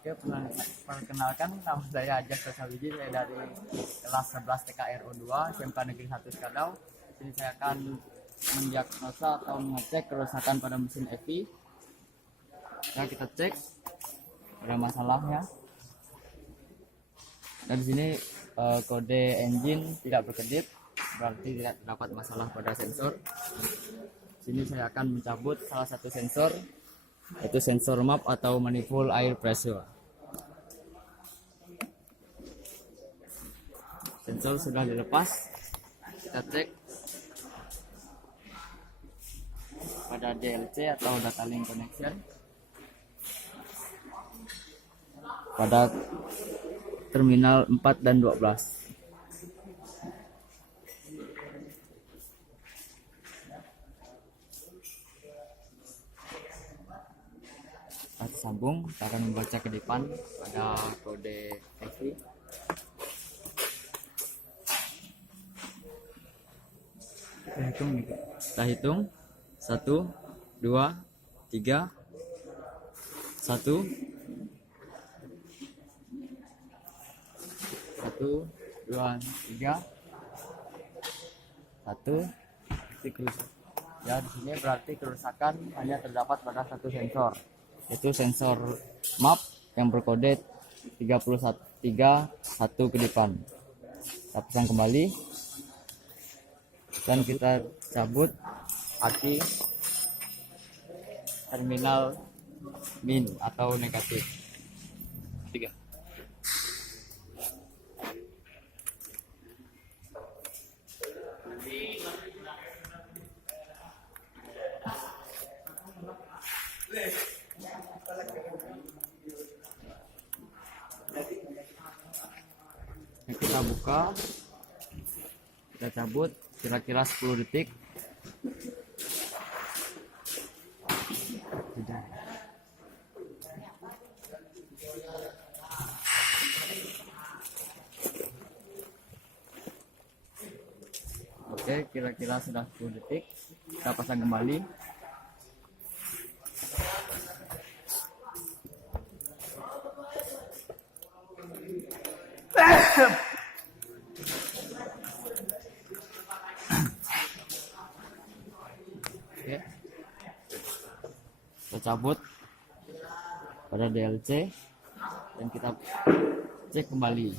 Oke, perkenalkan nama saya Ajak Sosawiji, saya dari kelas 11 TKRO 2 SMK Negeri 1 Skadau. Jadi saya akan mendiagnosa atau mengecek kerusakan pada mesin EVI. Nah, kita cek ada masalahnya. Dan di sini kode engine tidak berkedip, berarti tidak terdapat masalah pada sensor. Sini saya akan mencabut salah satu sensor, yaitu sensor map atau manifold air pressure. Sensor sudah dilepas, kita cek pada DLC atau data link connection pada terminal 4 dan 12. Kita sambung, kita akan membaca kedipan pada kode EVI. Kita hitung 1, 2, 3, 1, 2, 3, 1. Ya, di sini berarti kerusakan hanya terdapat pada satu sensor, yaitu sensor map yang berkode 331 kedipan. Kita pasang kembali dan kita cabut aki terminal min atau negatif 3. Kita buka, kita cabut kira-kira 10 detik. Oke, kira-kira sudah 10 detik. Kita pasang kembali. Oke, kita cabut pada DLC dan kita cek kembali.